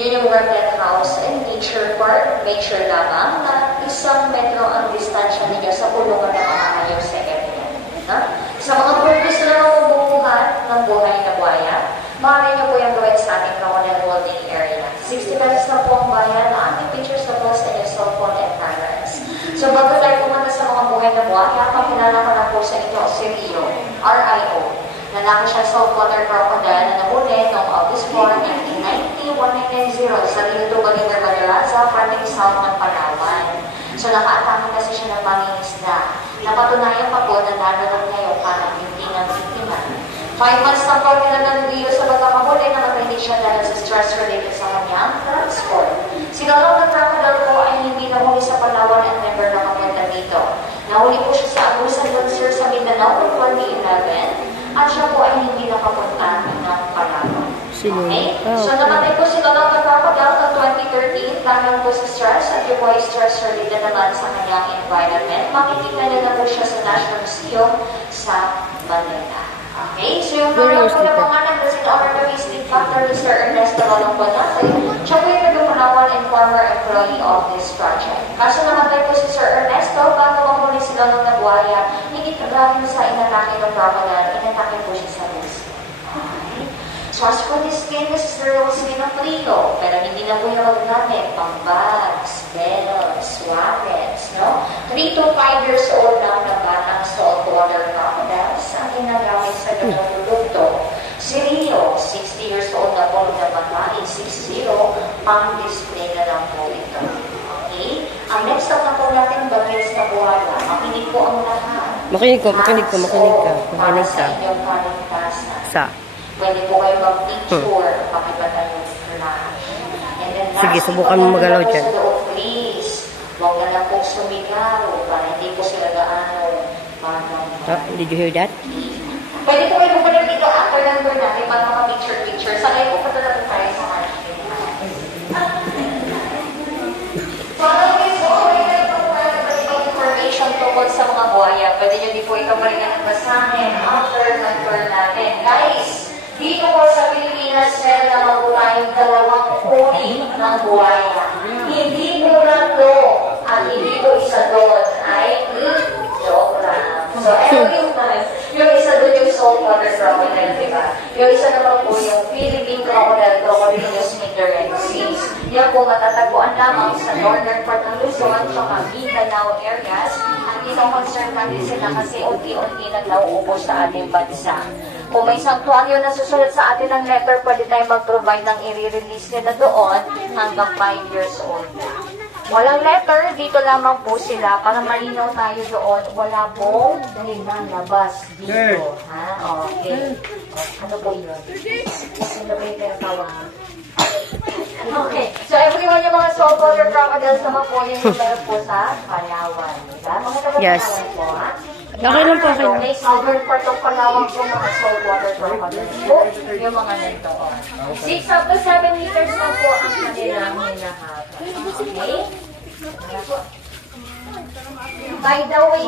Yun yung Remnant House and Nature Park. Make sure lamang na 1 metro ang distansya ninyo sa pulungan ng mga hayop sa area. Sa mga gusto na mabubuhan ng buhay na buhaya, maaari nyo po yung gawin sa ating crocodile holding area. 60 pesos na po ang bayan na aming pictures na post and your cell phone and cameras. So bago tayo pumunta sa mga buhay na buhaya, pakilala ko na po sa inyo si Rio, R.I.O. Nanako siya saltwater crocodile na nahuli noong August 4, 1990 sa Rio Tubalina, Madalaza, fronting south ng Palawan. So nakaatake kasi siya ng mangingisda. Napatunayan pa po na nararat ngayon parang hindi ng biktima. 5 months na po nila ng Rio sa pagkakahuli na matindi siya dahil sa stress related sa kanyang transport. Si Galong ng crocodile po ay hindi nahuli sa Palawan at never nakapunta dito. Nahuli po siya sa Agusan Lunsur sa Mindanao noong 2011. At siya po ay hindi nakapunta ng Palawan. Okay? So, namatay po si Galong ng crocodile noong 2013 dahil po sa stress at yung po ay stress related naman sa kanyang environment. Makikita niyo na po siya sa National Museum sa Manila. Okay? So, yung naman po na pangalan na si Our Domestic Factor, Mr. Ernesto Galong po natin, siya po yung nagpapalawan and former employee of this project. Kaso namatay po si Sir Ernesto bago mahuli si Galong na buhaya, hindi dahil sa inatake ng crocodile, inatake po siya sa wrist. Okay? So as for this skin, this is the real skin of Rio. Pero hindi na po yung magagamit pang bags, bells, wallets, no? 3 to 5 years old lang na batang saltwater crocodiles ang ginagamit sa ganong produkto. Si Rio, 60 years old na po na babae, 60, pang-display na lang po ito. Okay? Ang next stop na po natin, bagets na buhala. Makinig po ang lahat. Makinig ka. Para sa inyong kaligtasan. Pwede po kayo mag-picture, pakipatan yung flash. And then sige, subukan mo magalaw dyan. Please, huwag na lang po sumigaw para hindi po sila gaano. Did you hear that? Pwede po kayo bumalik dito after number natin para makapicture-picture. Sakay po patala po tayo sa market. Tungkol sa mga buhaya, pwede nyo di po ikapalingan ng basahin after number natin. Guys, dito po sa Pilipinas, meron naman po tayong 2 uri ng buhaya. Hindi po lang to, at hindi po isa doon ay joke lang. So, yung isa doon yung saltwater crocodile, diba? Yung isa naman po yung Philippine crocodile, Crocodilus mindorensis. Yan po matatagpuan lamang sa northern part ng Luzon at Mindanao areas. Ang isang concern natin sila kasi unti-unti na nauubos sa ating bansa. Kung may sanctuaryo na susunod sa atin ng letter, pwede tayo mag-provide ng i-release nila doon hanggang 5 years old. Walang letter, dito lamang po sila para malinaw tayo doon. Wala pong nilalabas dito. Ha? Okay. Ano po yun? Ano po yung tinatawag? Okay. So, everyone, yung mga saltwater crocodiles naman po yung meron po sa Palawan. Diba? Mga taga-Palawan po, ha? Okay lang po. May southern part of Palawan po mga saltwater crocodiles po. Yung mga nandoon. 6 up to 7 meters na po ang kanilang hinahaba. Okay? By the way,